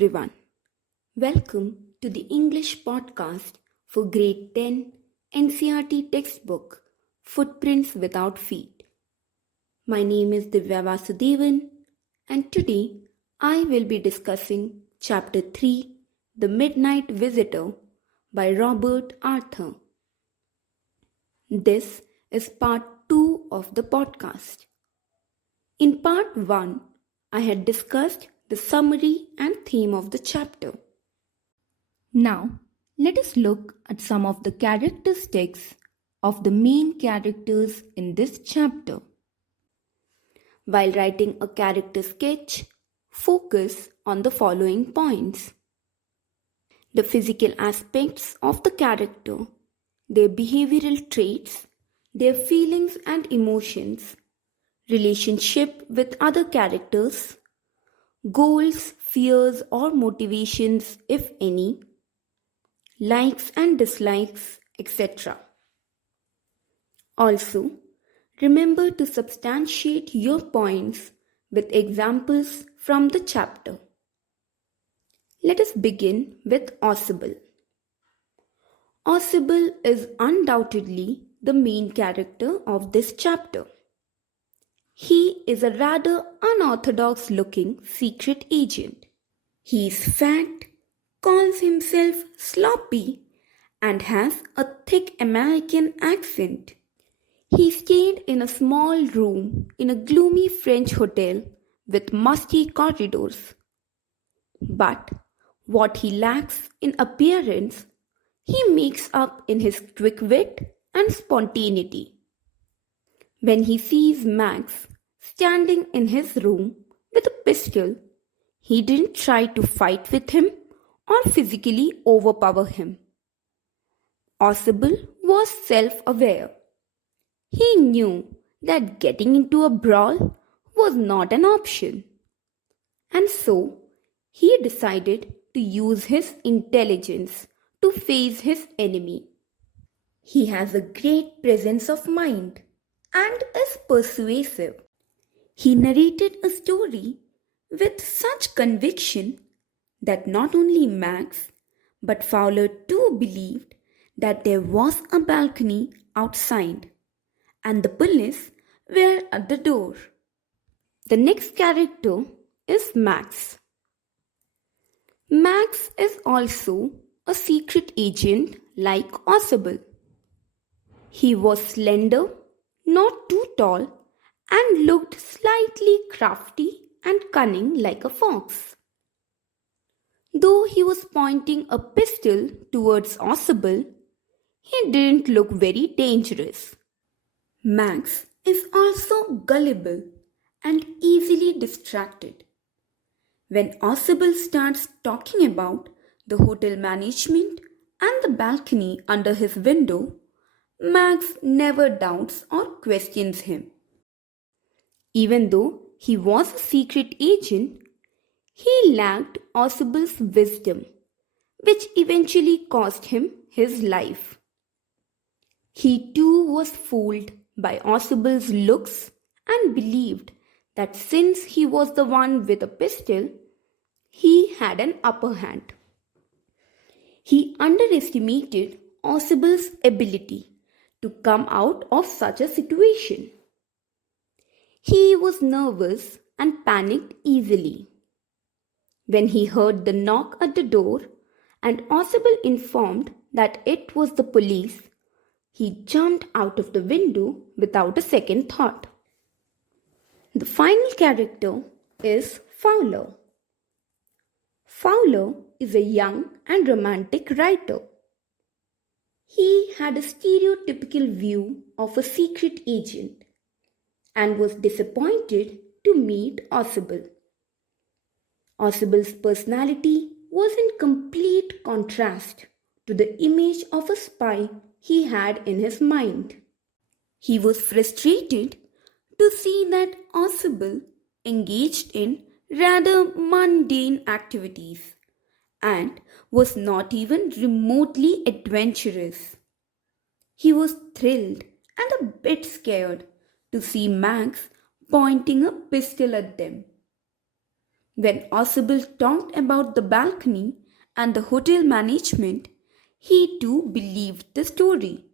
everyone. Welcome to the English podcast for Grade 10 NCERT textbook Footprints Without Feet. My name is Divya Vasudevan and today I will be discussing Chapter 3 The Midnight Visitor by Robert Arthur. This is part 2 of the podcast. In part 1, I had discussed the summary and theme of the chapter. Now, let us look at some of the characteristics of the main characters in this chapter. While writing a character sketch, focus on the following points: the physical aspects of the character, their behavioral traits, their feelings and emotions, relationship with other characters, goals, fears or motivations if any, likes and dislikes, etc. Also, remember to substantiate your points with examples from the chapter. Let us begin with Ausable. Ausable is undoubtedly the main character of this chapter. He is a rather unorthodox looking secret agent. He is fat, calls himself sloppy, and has a thick American accent. He stayed in a small room in a gloomy French hotel with musty corridors. But what he lacks in appearance, he makes up in his quick wit and spontaneity. When he sees Max standing in his room with a pistol, he didn't try to fight with him or physically overpower him. Ausable was self-aware. He knew that getting into a brawl was not an option. And so, he decided to use his intelligence to face his enemy. He has a great presence of mind and is persuasive. He narrated a story with such conviction that not only Max but Fowler too believed that there was a balcony outside and the police were at the door. The next character is Max. Max is also a secret agent like Ausable. He was slender, not too tall, and looked slightly crafty and cunning like a fox. Though he was pointing a pistol towards Ausable, he didn't look very dangerous. Max is also gullible and easily distracted. When Ausable starts talking about the hotel management and the balcony under his window, Max never doubts or questions him. Even though he was a secret agent, he lacked Ausable's wisdom, which eventually cost him his life. He too was fooled by Ausable's looks and believed that since he was the one with a pistol, he had an upper hand. He underestimated Ausable's ability to come out of such a situation. He was nervous and panicked easily. When he heard the knock at the door and Ausable informed that it was the police, he jumped out of the window without a second thought. The final character is Fowler. Fowler is a young and romantic writer. He had a stereotypical view of a secret agent and was disappointed to meet Ausable. Ausable's personality was in complete contrast to the image of a spy he had in his mind. He was frustrated to see that Ausable engaged in rather mundane activities and was not even remotely adventurous. He was thrilled and a bit scared to see Max pointing a pistol at them. When Osable talked about the balcony and the hotel management, he too believed the story.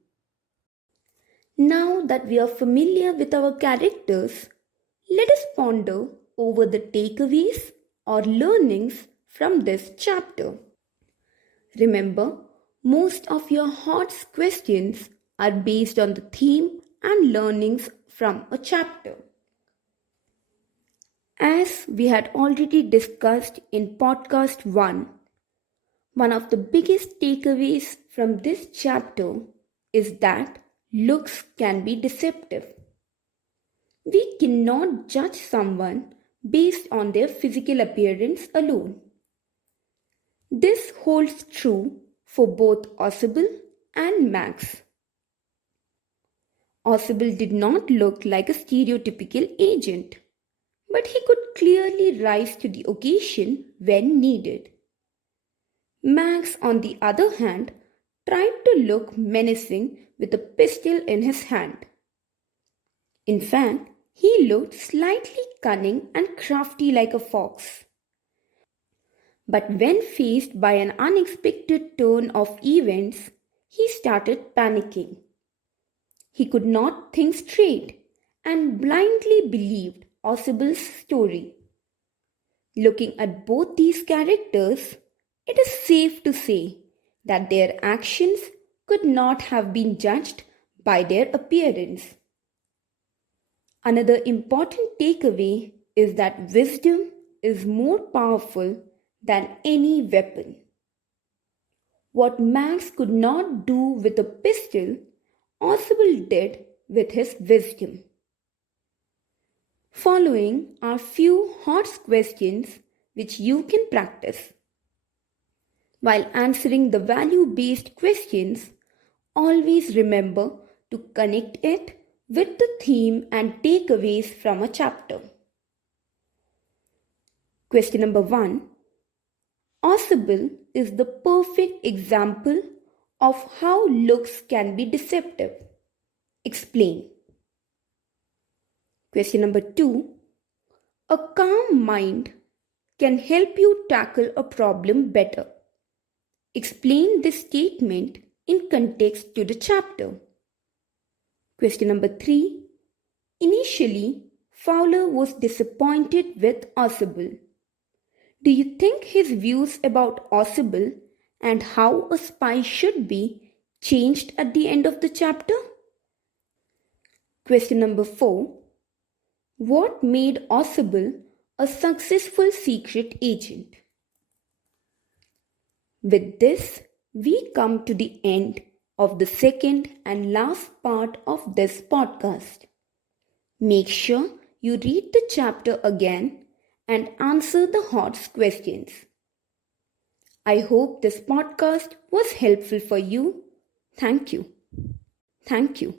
Now that we are familiar with our characters, let us ponder over the takeaways or learnings from this chapter. Remember, most of your HOTS questions are based on the theme and learnings from a chapter. As we had already discussed in podcast 1, one of the biggest takeaways from this chapter is that looks can be deceptive. We cannot judge someone based on their physical appearance alone. This holds true for both Osable and Max. Osable did not look like a stereotypical agent, but he could clearly rise to the occasion when needed. Max, on the other hand, tried to look menacing with a pistol in his hand. In fact, he looked slightly cunning and crafty like a fox. But when faced by an unexpected turn of events, he started panicking. He could not think straight and blindly believed Osable's story. Looking at both these characters, it is safe to say that their actions could not have been judged by their appearance. Another important takeaway is that wisdom is more powerful than any weapon. What Max could not do with a pistol, Osable did with his wisdom. Following are few HOTS questions which you can practice. While answering the value-based questions, always remember to connect it with the theme and takeaways from a chapter. Question number 1. Osable is the perfect example of how looks can be deceptive. Explain. Question number 2. A calm mind can help you tackle a problem better. Explain this statement in context to the chapter. Question number 3. Initially, Fowler was disappointed with Osable. Do you think his views about Osable and how a spy should be changed at the end of the chapter? Question number 4. What made Osable a successful secret agent? With this, we come to the end of the second and last part of this podcast. Make sure you read the chapter again and answer the HOTS questions. I hope this podcast was helpful for you. Thank you. Thank you.